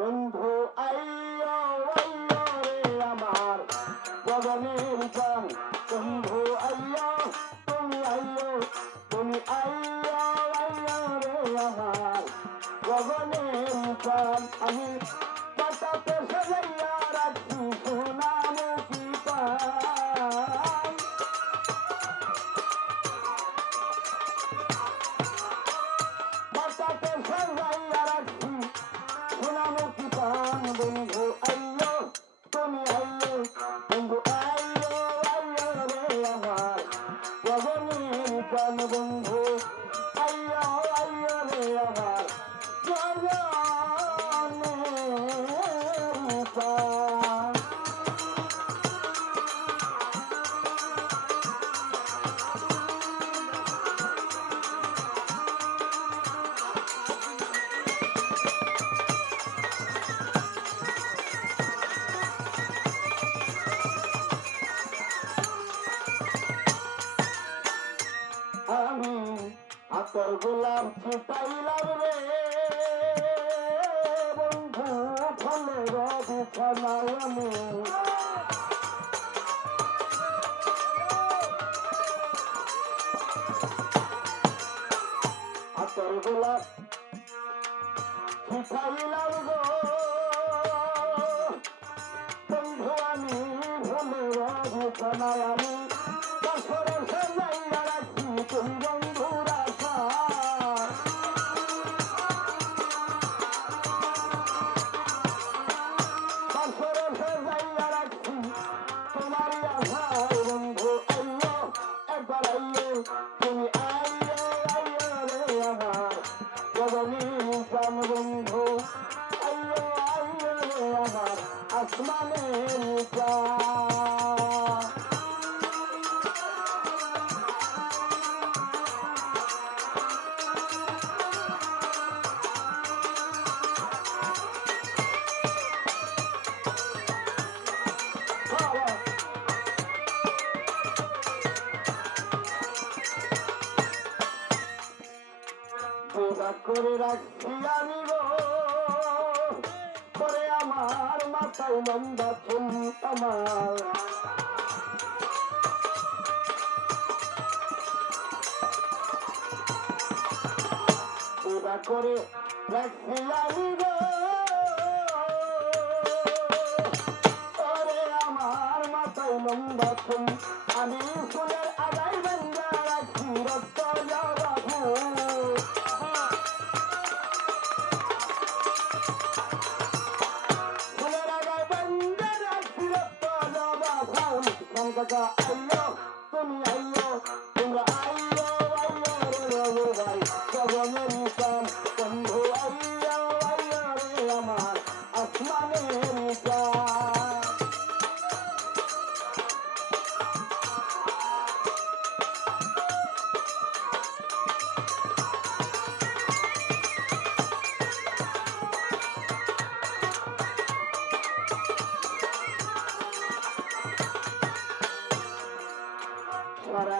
বন্ধু আইয়ো রে আমার। গগনের গান, বন্ধু আইয়া তুমি আইয়ো তুমি আইয়া রে আমার। গগনের গান, আমি আতর গোলাপ ছিটাইলাম রে। বন্ধু ফলের বিছানায় আমি আতর গোলাপ ছিটাইলাম গো। বন্ধু, আমি ফলের বিছানায় একবার জোড়া করে রাখছি আমি করে আমার মাথায় লম্বা চুল আমার। জোড়া করে রাখছি আমি করে আমার মাথায় লম্বা চুল আমি। ফুলের সংকটা আইয়ো তুমি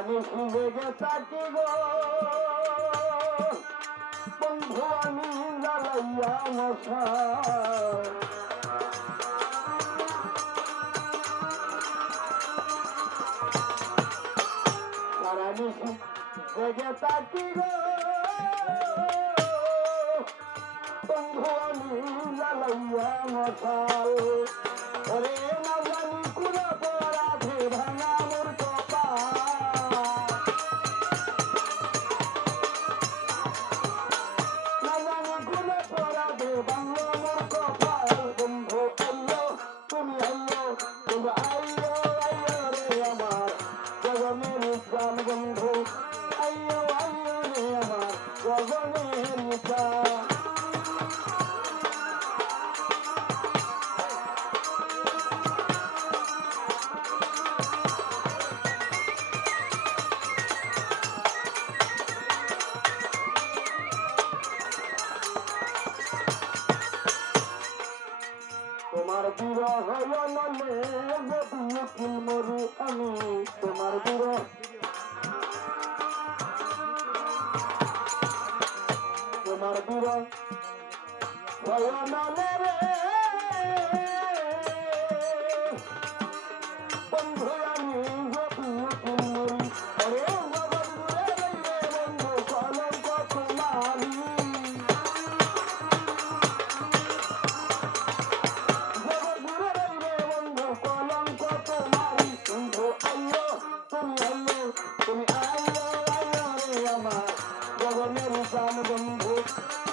সারা নিশি লেগে থাকি গো বন্ধু আমি জ্বালাইয়া মশা সারা নিশি লেগে বন্ধু আমি জ্বালাইয়া মশাল ওরে না জানি কুড়া তোমার বিরহ নলে যদি মুখিল মরি আমি তোমার বিরহ তোমার বিরহ নলে Thank you.